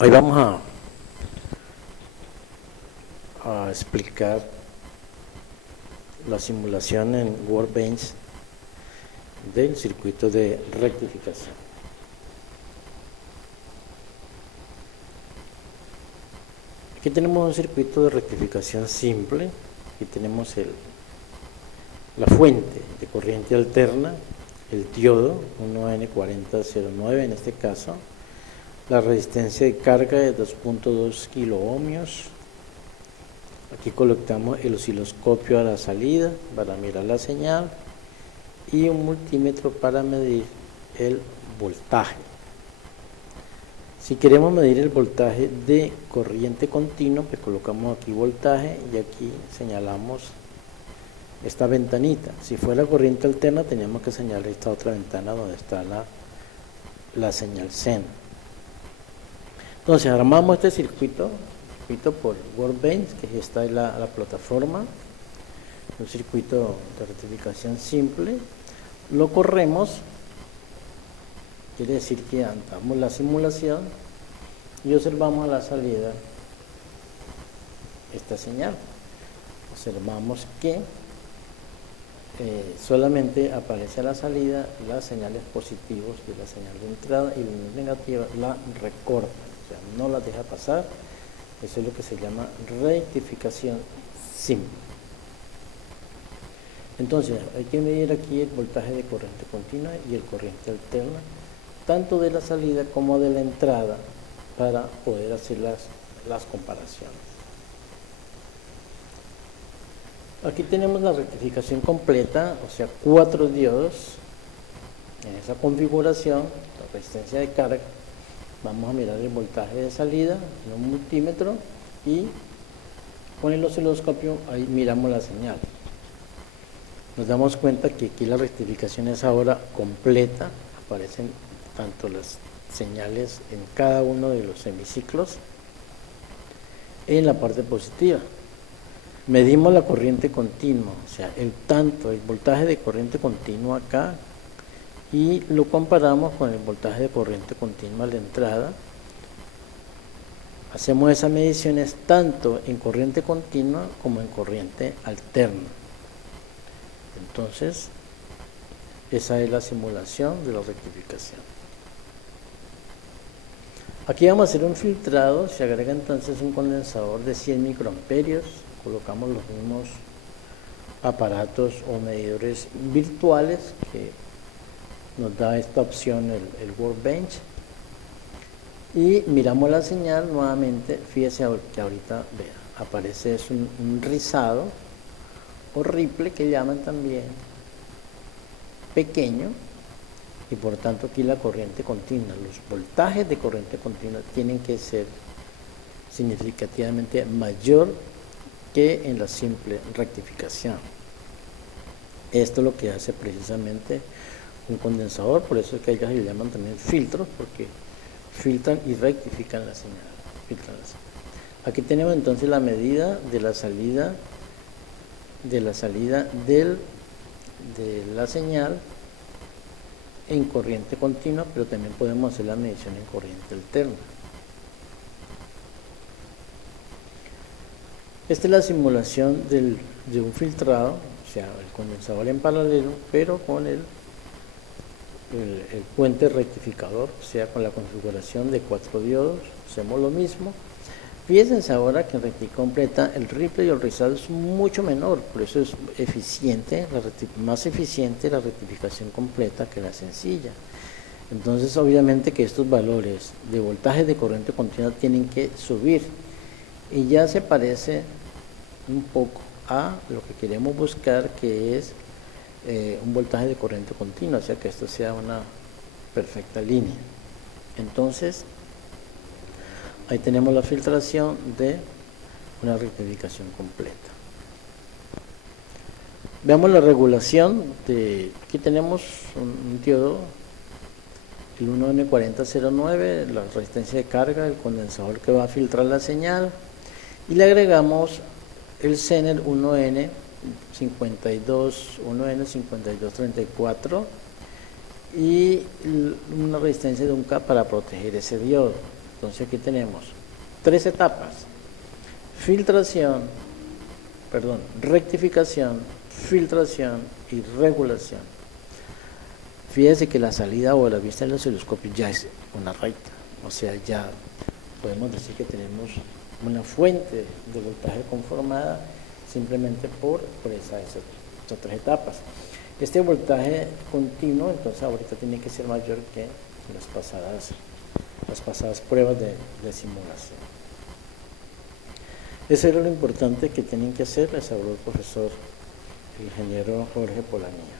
Hoy vamos a explicar la simulación en Workbench del circuito de rectificación. Aquí tenemos un circuito de rectificación simple. Aquí tenemos la fuente de corriente alterna, el diodo 1N4009 en este caso, la resistencia de carga de 2.2 kiloohmios. Aquí colocamos el osciloscopio a la salida para mirar la señal y un multímetro para medir el voltaje. Si queremos medir el voltaje de corriente continua, pues colocamos aquí voltaje y aquí señalamos esta ventanita. Si fuera corriente alterna, teníamos que señalar esta otra ventana donde está la señal SEN. Entonces armamos este circuito por Workbench, que esta es la plataforma, un circuito de rectificación simple. Lo corremos, quiere decir que damos la simulación y observamos a la salida esta señal. Observamos que solamente aparece a la salida las señales positivas de la señal de entrada y las negativas la recorta, o sea, no las deja pasar. Eso es lo que se llama rectificación simple. Entonces hay que medir aquí el voltaje de corriente continua y el corriente alterna, tanto de la salida como de la entrada, para poder hacer las comparaciones. Aquí tenemos la rectificación completa, o sea, 4 diodos. En esa configuración, la resistencia de carga, vamos a mirar el voltaje de salida en un multímetro y con el osciloscopio ahí miramos la señal. Nos damos cuenta que aquí la rectificación es ahora completa, aparecen tanto las señales en cada uno de los semiciclos en la parte positiva. Medimos la corriente continua, o sea, el voltaje de corriente continua acá, y lo comparamos con el voltaje de corriente continua a la entrada. Hacemos esas mediciones tanto en corriente continua como en corriente alterna. Entonces, esa es la simulación de la rectificación. Aquí vamos a hacer un filtrado. Se agrega entonces un condensador de 100 microamperios. Colocamos los mismos aparatos o medidores virtuales que nos da esta opción el Workbench, y miramos la señal nuevamente. Fíjese que ahorita aparece un rizado o ripple, que llaman también, pequeño, y por tanto aquí la corriente continua, los voltajes de corriente continua tienen que ser significativamente mayor que en la simple rectificación. Esto es lo que hace precisamente un condensador, por eso es que a ellos le llaman también filtros, porque filtran y rectifican la señal. Aquí tenemos entonces la medida de la salida de la señal en corriente continua, pero también podemos hacer la medición en corriente alterna. Esta es la simulación de un filtrado, o sea, el condensador en paralelo, pero con el puente rectificador, o sea, con la configuración de 4 diodos. Hacemos lo mismo. Fíjense ahora que en rectificación completa el ripple y el rizado es mucho menor, por eso es eficiente, más eficiente la rectificación completa que la sencilla. Entonces, obviamente que estos valores de voltaje de corriente continua tienen que subir, y ya se parece un poco a lo que queremos buscar, que es un voltaje de corriente continua, o sea, que esto sea una perfecta línea. Entonces, ahí tenemos la filtración de una rectificación completa. Veamos la regulación aquí tenemos un diodo, el 1N4009, la resistencia de carga, el condensador que va a filtrar la señal, y le agregamos el Zener 1N5234 y una resistencia de 1K para proteger ese diodo. Entonces aquí tenemos 3 etapas: rectificación, filtración y regulación. Fíjese que la salida o la vista del osciloscopio ya es una recta, o sea, ya podemos decir que tenemos una fuente de voltaje conformada simplemente por esas 3 etapas. Este voltaje continuo, entonces ahorita tiene que ser mayor que las pasadas pruebas de simulación. Eso era lo importante que tienen que hacer, les habló el profesor, el ingeniero Jorge Polanía.